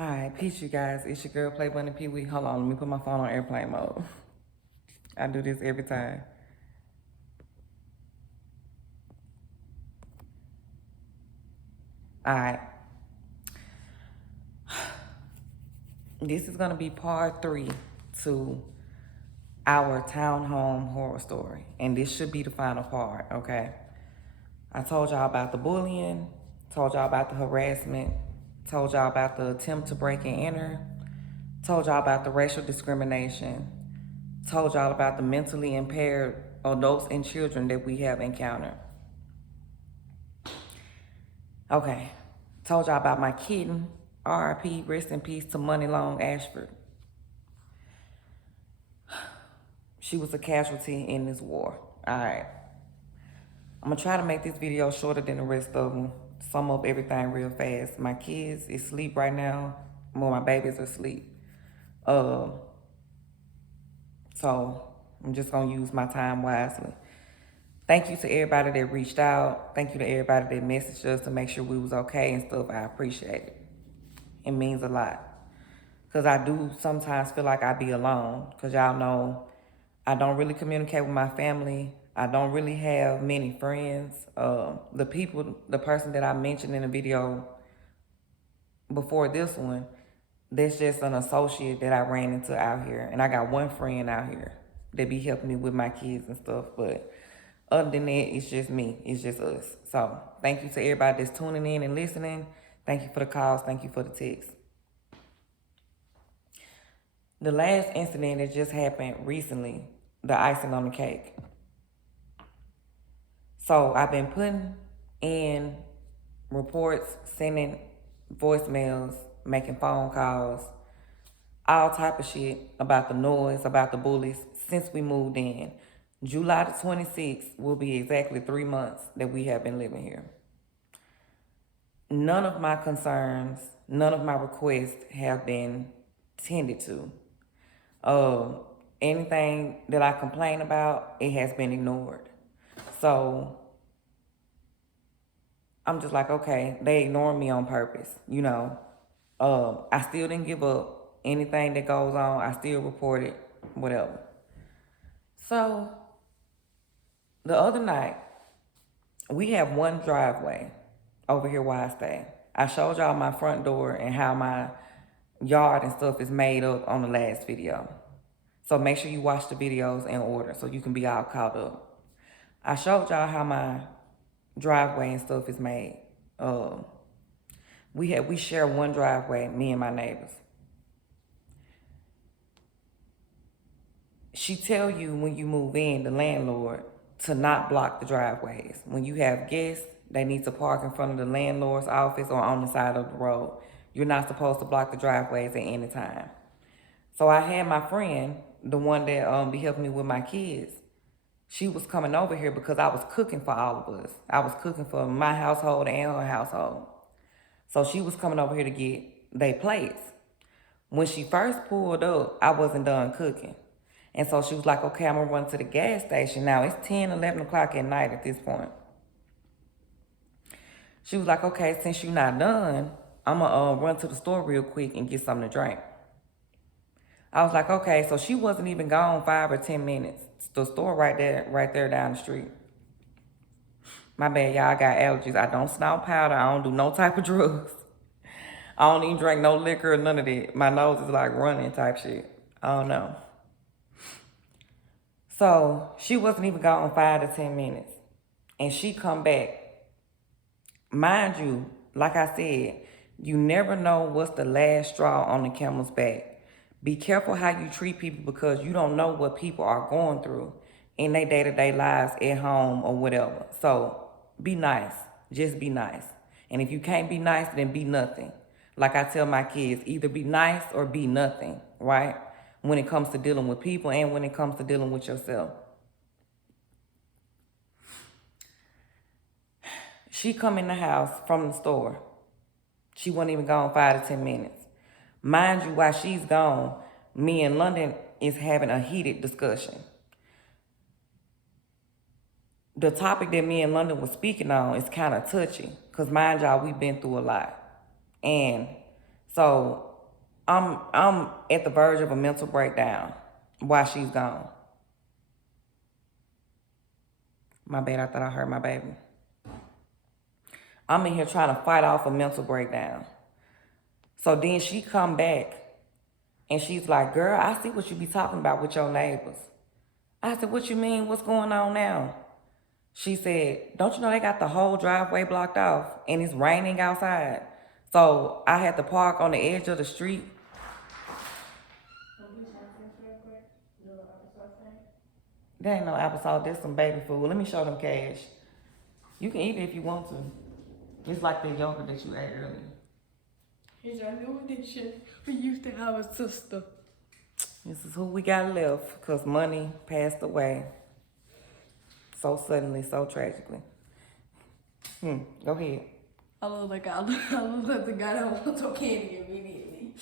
All right, peace, you guys. It's your girl, Play Bunny Pee Wee. Hold on, let me put my phone on airplane mode. I do this every time. All right. This is going to be part 3 to our townhome horror story. And this should be the final part, okay? I told y'all about the bullying, told y'all about the harassment, told y'all about the attempt to break and enter, told y'all about the racial discrimination, told y'all about the mentally impaired adults and children that we have encountered. Okay, told y'all about my kitten, RIP, rest in peace to Money Long Ashford. She was a casualty in this war. All right, I'm gonna try to make this video shorter than the rest of them. Sum up everything real fast. My kids is asleep right now. Well, my babies are asleep. So I'm just gonna use my time wisely. Thank you to everybody that reached out. Thank you to everybody that messaged us to make sure we was okay and stuff. I appreciate it. It means a lot. Because I do sometimes feel like I be alone. Because y'all know I don't really communicate with my family. I don't really have many friends. The person that I mentioned in the video before this one, that's just an associate that I ran into out here. And I got one friend out here that be helping me with my kids and stuff. But other than that, it's just me. It's just us. So thank you to everybody that's tuning in and listening. Thank you for the calls. Thank you for the texts. The last incident that just happened recently, the icing on the cake. So I've been putting in reports, sending voicemails, making phone calls, all type of shit about the noise, about the bullies since we moved in. July the 26th will be exactly 3 months that we have been living here. None of my concerns, none of my requests have been tended to. Anything that I complain about, it has been ignored. So I'm just like, okay, they ignore me on purpose, you know. I still didn't give up. Anything that goes on, I still report it, whatever. So the other night, we have one driveway over here where I stay. I showed y'all my front door and how my yard and stuff is made up on the last video. So make sure you watch the videos in order so you can be all caught up. I showed y'all how my driveway and stuff is made. We share one driveway, me and my neighbors. She tell you when you move in, the landlord, to not block the driveways. When you have guests, they need to park in front of the landlord's office or on the side of the road. You're not supposed to block the driveways at any time. So I had my friend, the one that be helping me with my kids, she was coming over here because I was cooking for all of us. I was cooking for my household and her household. So she was coming over here to get their plates. When she first pulled up, I wasn't done cooking. And so she was like, okay, I'm gonna run to the gas station. Now it's 10, 11 o'clock at night at this point. She was like, okay, since you're not done, I'm gonna run to the store real quick and get something to drink. I was like, okay, so she wasn't even gone 5 or 10 minutes. The store right there down the street. My bad, y'all, I got allergies. I don't snort powder. I don't do no type of drugs. I don't even drink no liquor or none of that. My nose is like running type shit. I don't know. So she wasn't even gone 5 to 10 minutes. And she come back. Mind you, like I said, you never know what's the last straw on the camel's back. Be careful how you treat people because you don't know what people are going through in their day-to-day lives at home or whatever. So be nice. Just be nice. And if you can't be nice, then be nothing. Like I tell my kids, either be nice or be nothing, right? When it comes to dealing with people and when it comes to dealing with yourself. She come in the house from the store. She wasn't even gone 5 to 10 minutes. Mind you, while she's gone, me and London is having a heated discussion. The topic that me and London was speaking on is kind of touchy. Because mind y'all, we've been through a lot. And so I'm at the verge of a mental breakdown while she's gone. My bad, I thought I heard my baby. I'm in here trying to fight off a mental breakdown. So then she come back and she's like, girl, I see what you be talking about with your neighbors. I said, what you mean? What's going on now? She said, don't you know they got the whole driveway blocked off and it's raining outside? So I had to park on the edge of the street. There ain't no applesauce, there's some baby food. Let me show them Cash. You can eat it if you want to. It's like the yogurt that you ate earlier. Here's our new addition. We used to have a sister. This is who we got left, because money passed away so suddenly, so tragically. Go ahead. I look like the guy that wants some candy immediately.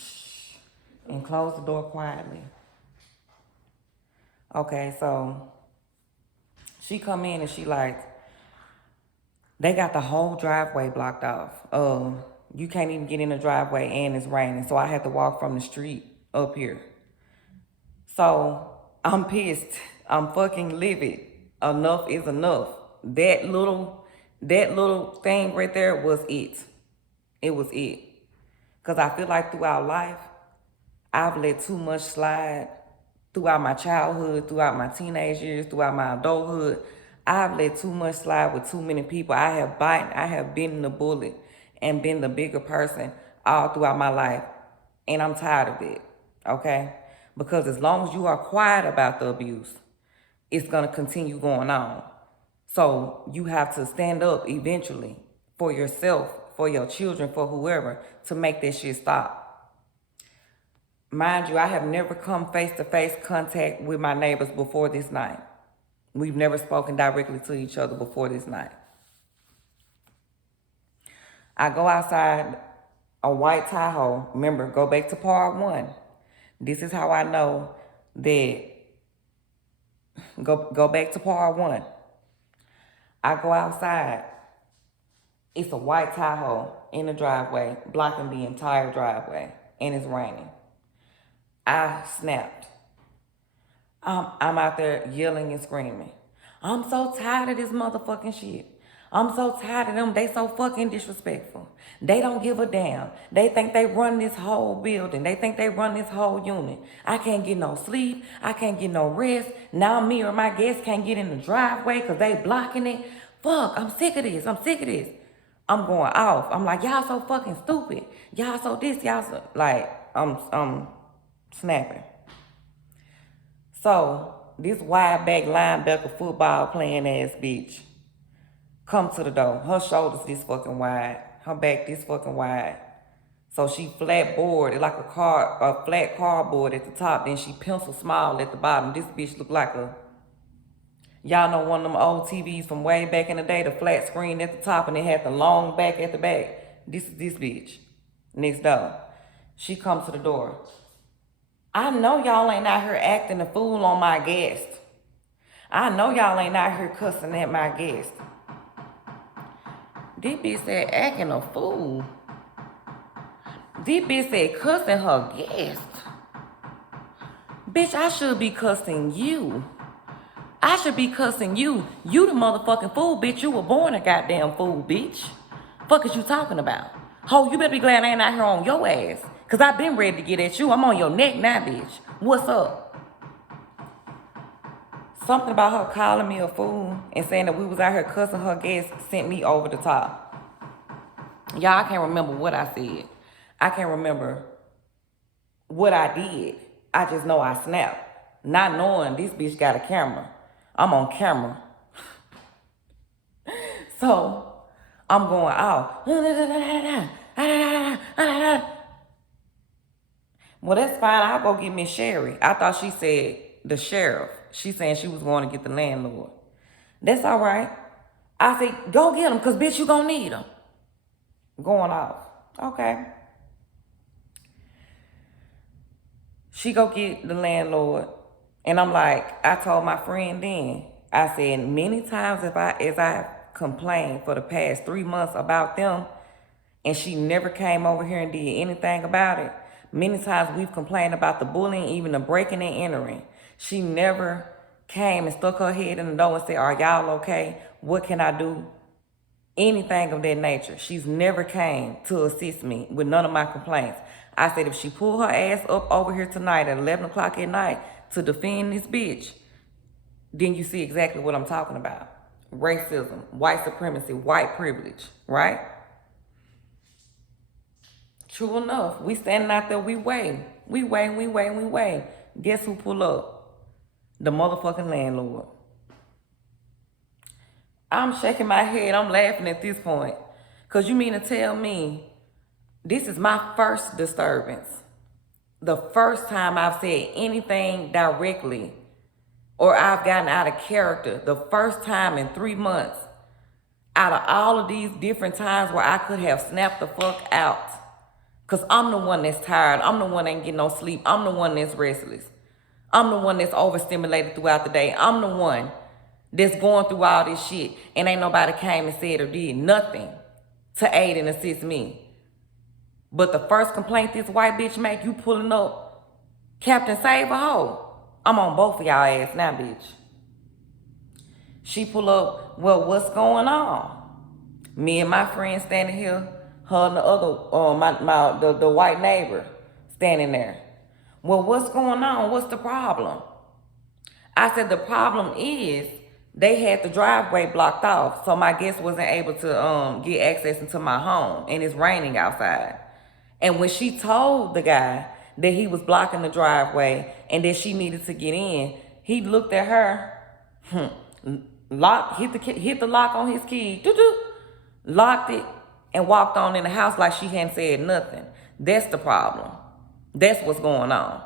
And close the door quietly. Okay, so she come in and she like, they got the whole driveway blocked off. You can't even get in the driveway and it's raining. So I had to walk from the street up here. So I'm pissed. I'm fucking livid. Enough is enough. That little thing right there was it. It was it. Because I feel like throughout life, I've let too much slide. Throughout my childhood, throughout my teenage years, throughout my adulthood, I've let too much slide with too many people. I have been the bully and been the bigger person all throughout my life. And I'm tired of it, okay? Because as long as you are quiet about the abuse, it's gonna continue going on. So you have to stand up eventually for yourself, for your children, for whoever, to make that shit stop. Mind you, I have never come face-to-face contact with my neighbors before this night. We've never spoken directly to each other before this night. I go outside, a white Tahoe. Remember, go back to part 1. This is how I know that, go back to part 1. I go outside. It's a white Tahoe in the driveway, blocking the entire driveway, and it's raining. I snapped. I'm out there yelling and screaming. I'm so tired of this motherfucking shit. I'm so tired of them. They so fucking disrespectful. They don't give a damn. They think they run this whole building. They think they run this whole unit. I can't get no sleep. I can't get no rest. Now me or my guests can't get in the driveway because they blocking it. Fuck, I'm sick of this. I'm sick of this. I'm going off. I'm like, y'all so fucking stupid. Y'all so this, y'all so... Like, I'm snapping. So, this wide back linebacker football playing ass bitch come to the door. Her shoulders this fucking wide. Her back this fucking wide. So she flat board, like a flat cardboard at the top. Then she pencil small at the bottom. This bitch look like a... Y'all know one of them old TVs from way back in the day, the flat screen at the top and it had the long back at the back. This is this bitch. Next door. She comes to the door. I know y'all ain't out here acting a fool on my guest. I know y'all ain't out here cussing at my guest. This bitch said acting a fool. This bitch said cussing her guest. Bitch, I should be cussing you. I should be cussing you. You the motherfucking fool, bitch. You were born a goddamn fool, bitch. Fuck is you talking about? Ho, you better be glad I ain't out here on your ass. Cause I been ready to get at you. I'm on your neck now, bitch. What's up? Something about her calling me a fool and saying that we was out here cussing her guests sent me over the top. Y'all, I can't remember what I said. I can't remember what I did. I just know I snapped. Not knowing this bitch got a camera. I'm on camera. So, I'm going out. Well, that's fine. I'll go get Miss Sherry. I thought she said the sheriff. She saying she was going to get the landlord. That's all right. I said, go get him, because, bitch, you going to need him. Going off. Okay. She go get the landlord. And I'm like, I told my friend then, I said, many times as I complained for the past 3 months about them, and she never came over here and did anything about it, Many times we've complained about the bullying, even the breaking and entering. She never came and stuck her head in the door and said, are y'all okay? What can I do? Anything of that nature. She's never came to assist me with none of my complaints. I said if she pulled her ass up over here tonight at 11 o'clock at night to defend this bitch, then you see exactly what I'm talking about. Racism, white supremacy, white privilege, right? True enough, we standing out there, we waiting. We waiting. Guess who pull up? The motherfucking landlord. I'm shaking my head, I'm laughing at this point. Cause you mean to tell me this is my first disturbance. The first time I've said anything directly or I've gotten out of character. The first time in 3 months out of all of these different times where I could have snapped the fuck out. Cause I'm the one that's tired. I'm the one that ain't getting no sleep. I'm the one that's restless. I'm the one that's overstimulated throughout the day. I'm the one that's going through all this shit and ain't nobody came and said or did nothing to aid and assist me. But the first complaint this white bitch make, you pulling up, Captain Save a Hoe. I'm on both of y'all ass now, bitch. She pull up, well, what's going on? Me and my friend standing here, her and the other, the white neighbor standing there. Well, what's going on? What's the problem? I said the problem is they had the driveway blocked off, so my guest wasn't able to get access into my home, and it's raining outside. And when she told the guy that he was blocking the driveway and that she needed to get in, he looked at her, hit the lock on his key, locked it, and walked on in the house like she hadn't said nothing. That's the problem. That's what's going on.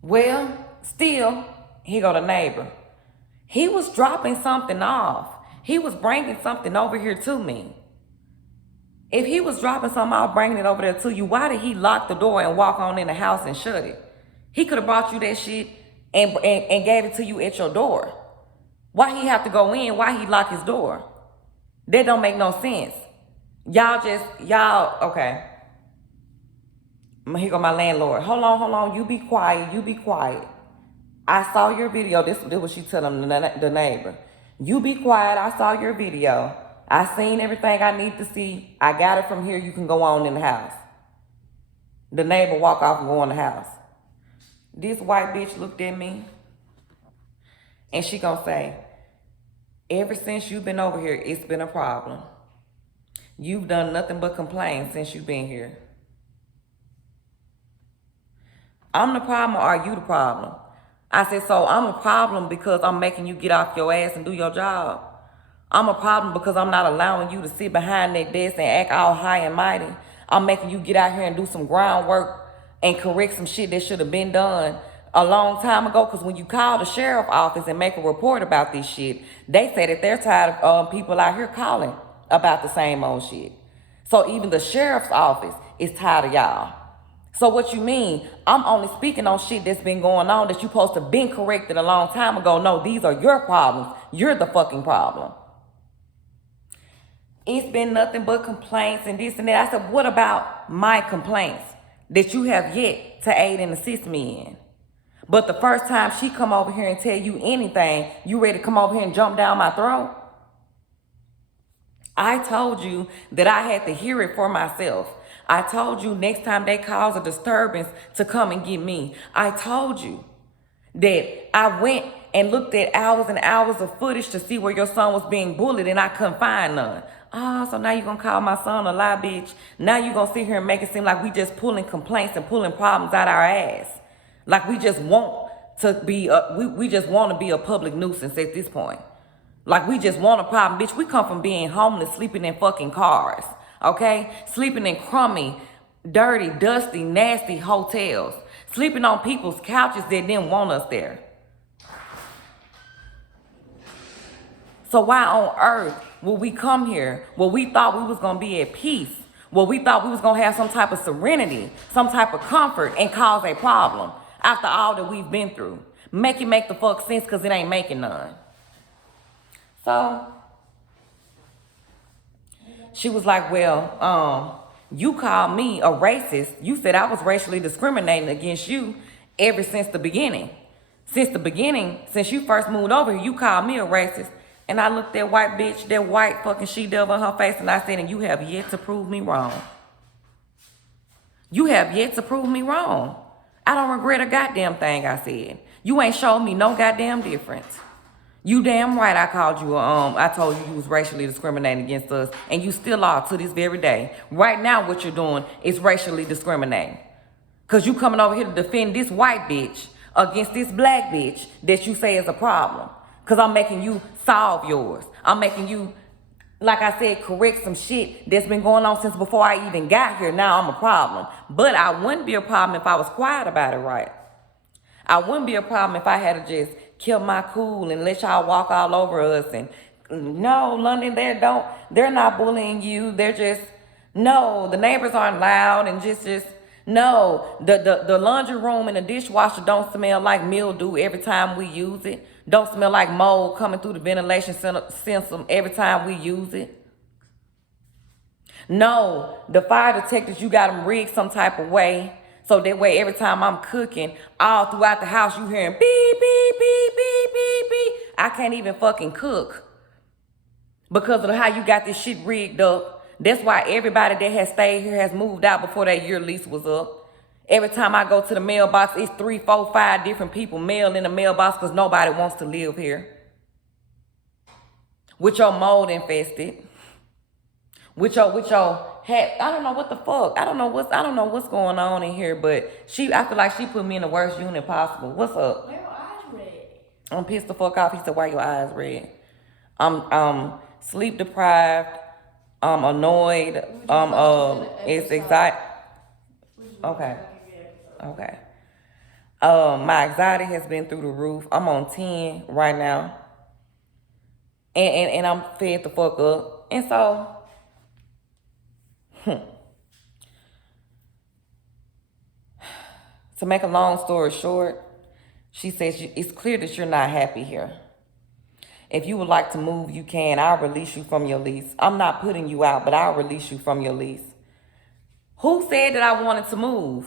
Well, still, here go the neighbor. He was dropping something off. He was bringing something over here to me. If he was dropping something off, bringing it over there to you, why did he lock the door and walk on in the house and shut it? He could have brought you that shit and gave it to you at your door. Why he have to go in? Why he lock his door? That don't make no sense. Okay. Here go my landlord. Hold on. You be quiet. I saw your video. This is what she tell him, the neighbor. You be quiet. I saw your video. I seen everything I need to see. I got it from here. You can go on in the house. The neighbor walk off and go in the house. This white bitch looked at me and she gonna say, ever since you've been over here, it's been a problem. You've done nothing but complain since you've been here. I'm the problem or are you the problem? I said, so I'm a problem because I'm making you get off your ass and do your job. I'm a problem because I'm not allowing you to sit behind that desk and act all high and mighty. I'm making you get out here and do some groundwork and correct some shit that should have been done a long time ago. Because when you call the sheriff's office and make a report about this shit, they say that they're tired of people out here calling about the same old shit. So even the sheriff's office is tired of y'all. So what you mean? I'm only speaking on shit that's been going on that you supposed to have been corrected a long time ago. No, these are your problems. You're the fucking problem. It's been nothing but complaints and this and that. I said, what about my complaints that you have yet to aid and assist me in? But the first time she come over here and tell you anything, you ready to come over here and jump down my throat? I told you that I had to hear it for myself. I told you next time they cause a disturbance to come and get me. I told you that I went and looked at hours and hours of footage to see where your son was being bullied and I couldn't find none. So now you're going to call my son a lie, bitch. Now you're going to sit here and make it seem like we just pulling complaints and pulling problems out our ass. Like we just want to be, we just want to be a public nuisance at this point. Like we just want a problem. Bitch, we come from being homeless, sleeping in fucking cars. Okay? Sleeping in crummy, dirty, dusty, nasty hotels. Sleeping on people's couches that didn't want us there. So why on earth would we come here where we thought we was going to be at peace, where we thought we was going to have some type of serenity, some type of comfort, and cause a problem after all that we've been through? Make it make the fuck sense, because it ain't making none. So she was like, well, You called me a racist. You said I was racially discriminating against you ever since the beginning. Since the beginning, since you first moved over here, you called me a racist. And I looked that white bitch, that white fucking she-devil in her face, and I said, and you have yet to prove me wrong. You have yet to prove me wrong. I don't regret a goddamn thing I said. You ain't showed me no goddamn difference. You damn right I called you, I told you was racially discriminating against us, and you still are to this very day. Right now what you're doing is racially discriminating. Cause you coming over here to defend this white bitch against this black bitch that you say is a problem. Cause I'm making you solve yours. I'm making you, like I said, correct some shit that's been going on since before I even got here. Now I'm a problem. But I wouldn't be a problem if I was quiet about it, right? I wouldn't be a problem if I had to just kill my cool and let y'all walk all over us. And no, London, they're not bullying you. They're just, no, the neighbors aren't loud and no, the laundry room and the dishwasher don't smell like mildew every time we use it. Don't smell like mold coming through the ventilation system every time we use it. No, the fire detectors, you got them rigged some type of way. So that way every time I'm cooking, all throughout the house, you hearing beep, beep, beep, beep, beep, beep. I can't even fucking cook because of how you got this shit rigged up. That's why everybody that has stayed here has moved out before that year lease was up. Every time I go to the mailbox, it's 3, 4, 5 different people mail in the mailbox because nobody wants to live here. With your mold infested. With your hat, I don't know what the fuck. I don't know what's going on in here, but I feel like she put me in the worst unit possible. What's up? Why your eyes red? I'm pissed the fuck off. He said, why your eyes red? I'm sleep deprived. I'm annoyed. It's anxiety. Okay. My anxiety has been through the roof. I'm on 10 right now. And I'm fed the fuck up. And so to make a long story short, she says, it's clear that you're not happy here. If you would like to move, you can. I'll release you from your lease. I'm not putting you out, but I'll release you from your lease. Who said that I wanted to move?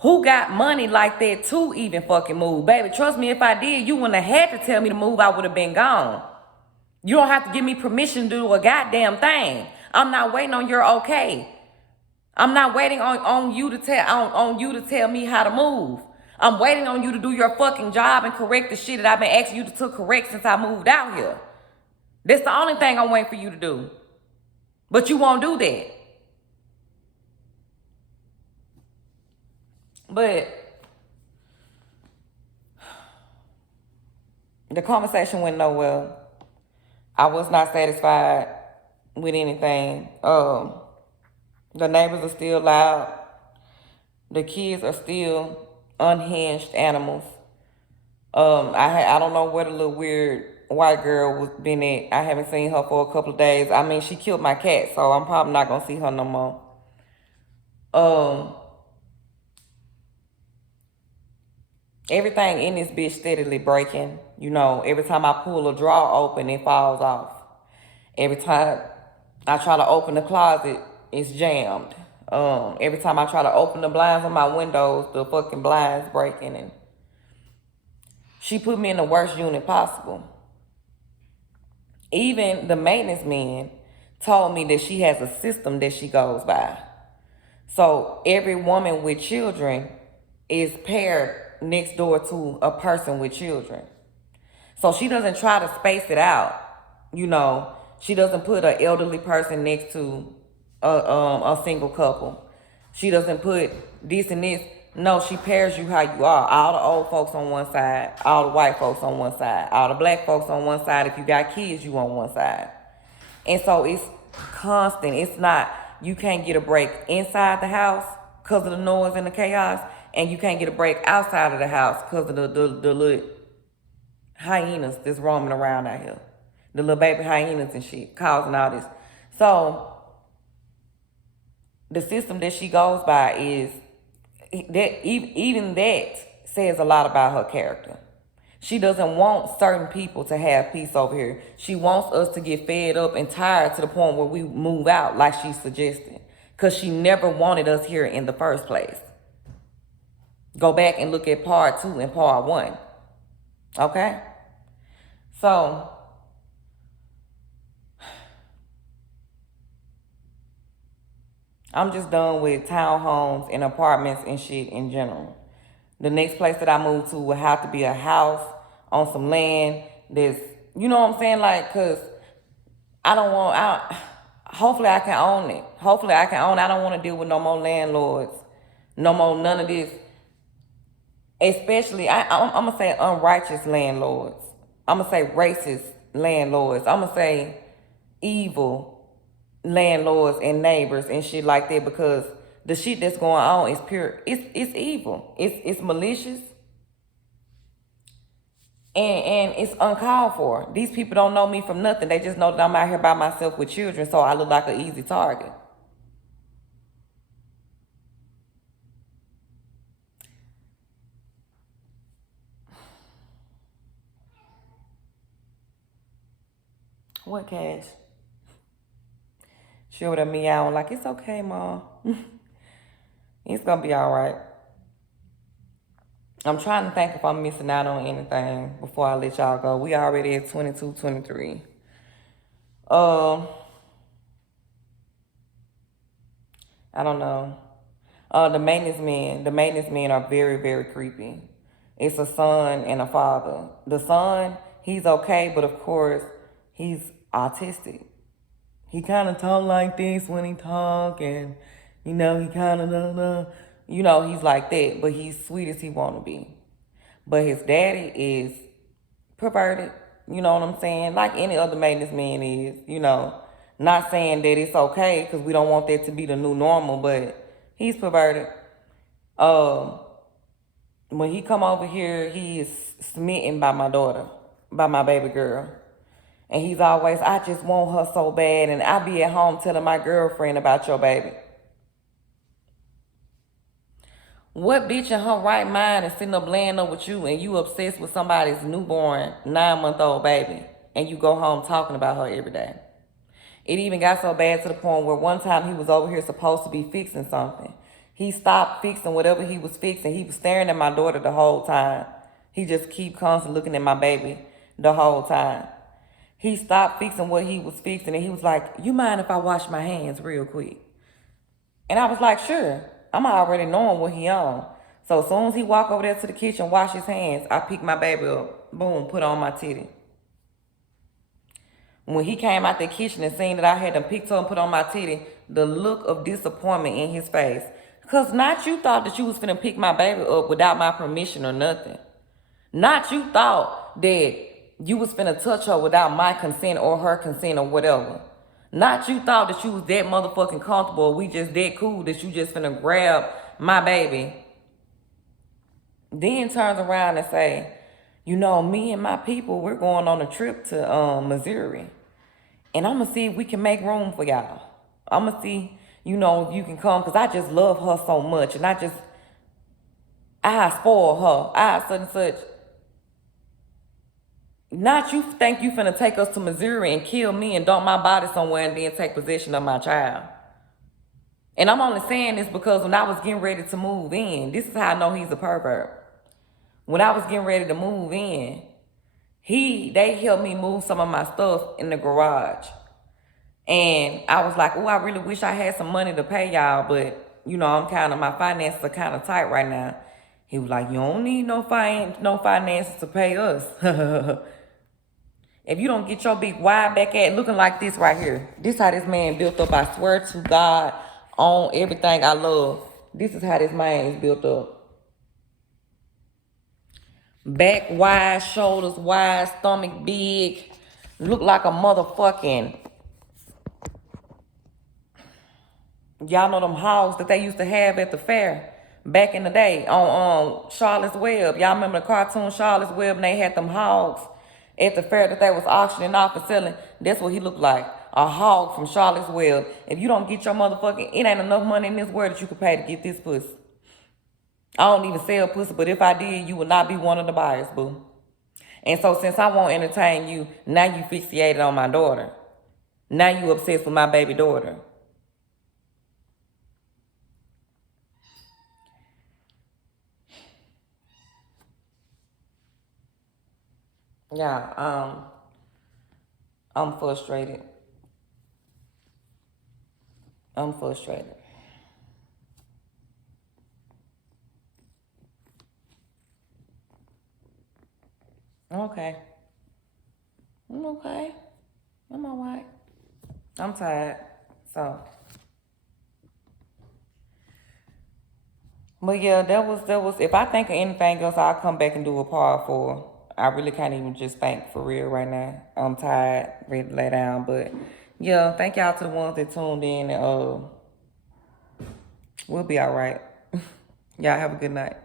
Who got money like that to even fucking move? Baby, trust me, if I did, you wouldn't have had to tell me to move. I would have been gone. You don't have to give me permission to do a goddamn thing. I'm not waiting on your okay. I'm not waiting on you to tell me how to move. I'm waiting on you to do your fucking job and correct the shit that I've been asking you to correct since I moved out here. That's the only thing I'm waiting for you to do. But you won't do that. But the conversation went nowhere. I was not satisfied with anything. The neighbors are still loud. The kids are still unhinged animals. I don't know where the little weird white girl was been at. I haven't seen her for a couple of days. I mean, she killed my cat, so I'm probably not gonna see her no more. Everything in this bitch steadily breaking. You know, every time I pull a drawer open, it falls off. Every time I try to open the closet, it's jammed. Every time I try to open the blinds on my windows, the fucking blinds breaking. And she put me in the worst unit possible. Even the maintenance man told me that she has a system that she goes by. So every woman with children is paired next door to a person with children. So she doesn't try to space it out. You know, she doesn't put an elderly person next to a single couple. She doesn't put this and this. No, she pairs you how you are. All the old folks on one side, all the white folks on one side, all the black folks on one side. If you got kids, you on one side. And so it's constant. It's not, you can't get a break inside the house because of the noise and the chaos, and you can't get a break outside of the house because of the little hyenas that's roaming around out here. The little baby hyenas and shit causing all this. So the system that she goes by is that even that says a lot about her character. She doesn't want certain people to have peace over here. She wants us to get fed up and tired to the point where we move out like she suggested. because she never wanted us here in the first place. Go back and look at part 2 and part 1. Okay? So, I'm just done with townhomes and apartments and shit in general. The next place that I move to will have to be a house on some land that's, you know what I'm saying? Like, cause hopefully I can own it. Hopefully I can own it. I don't want to deal with no more landlords. No more, none of this. Especially, I'm going to say unrighteous landlords. I'm going to say racist landlords. I'm going to say evil landlords and neighbors and shit like that, because the shit that's going on is pure. It's evil. It's malicious. And it's uncalled for. These people don't know me from nothing. They just know that I'm out here by myself with children, so I look like an easy target. What, Cash? She over there meowing like, it's okay, Mom. It's gonna be all right. I'm trying to think if I'm missing out on anything before I let y'all go. We already at 22, 23. I don't know. The maintenance men are very, very creepy. It's a son and a father. The son, he's okay, but of course, he's autistic. He kind of talk like this when he talk, and, he kind of, he's like that, but he's sweet as he want to be. But his daddy is perverted, you know what I'm saying? Like any other maintenance man is, Not saying that it's okay, because we don't want that to be the new normal, but he's perverted. When he come over here, he is smitten by my daughter, by my baby girl. And he's always, I just want her so bad, and I be at home telling my girlfriend about your baby. What bitch in her right mind is sitting up laying up with you and you obsessed with somebody's newborn 9-month-old baby and you go home talking about her every day? It even got so bad to the point where one time he was over here supposed to be fixing something. He stopped fixing whatever he was fixing. He was staring at my daughter the whole time. He just keep constantly looking at my baby the whole time. He stopped fixing what he was fixing and he was like, you mind if I wash my hands real quick? And I was like, sure. I'm already knowing what he on. So as soon as he walk over there to the kitchen, wash his hands, I pick my baby up, boom, put on my titty. When he came out the kitchen and seen that I had him picked up and put on my titty, the look of disappointment in his face. Because not you thought that you was finna pick my baby up without my permission or nothing. Not you thought that you was finna touch her without my consent or her consent or whatever. Not you thought that you was that motherfucking comfortable, we just that cool that you just finna grab my baby. Then turns around and say, me and my people, we're going on a trip to Missouri. And I'm gonna see if we can make room for y'all. I'm gonna see, if you can come, because I just love her so much. And I spoil her. I such and such. Not you think you finna take us to Missouri and kill me and dump my body somewhere and then take possession of my child. And I'm only saying this because when I was getting ready to move in, this is how I know he's a pervert. When I was getting ready to move in, they helped me move some of my stuff in the garage. And I was like, I really wish I had some money to pay y'all, but my finances are kind of tight right now. He was like, you don't need no finances to pay us. If you don't get your big wide back at looking like this right here, this how this man built up. I swear to God on everything I love. This is how this man is built up. Back wide, shoulders wide, stomach big. Look like a motherfucking... Y'all know them hogs that they used to have at the fair back in the day on Charlotte's Web. Y'all remember the cartoon Charlotte's Web and they had them hogs at the fair that they was auctioning off and selling? That's what he looked like. A hog from Charlotte's Web. If you don't get your motherfucking... It ain't enough money in this world that you could pay to get this pussy. I don't even sell pussy, but if I did, you would not be one of the buyers, boo. And so since I won't entertain you, now you fixated on my daughter. Now you obsessed with my baby daughter. Yeah, I'm frustrated. I'm frustrated. Okay. I'm okay. I'm alright. I'm tired. So, but yeah, that was. If I think of anything else, I'll come back and do a part for. I really can't even just think for real right now. I'm tired, ready to lay down. But yeah, thank y'all to the ones that tuned in. And we'll be all right. Y'all have a good night.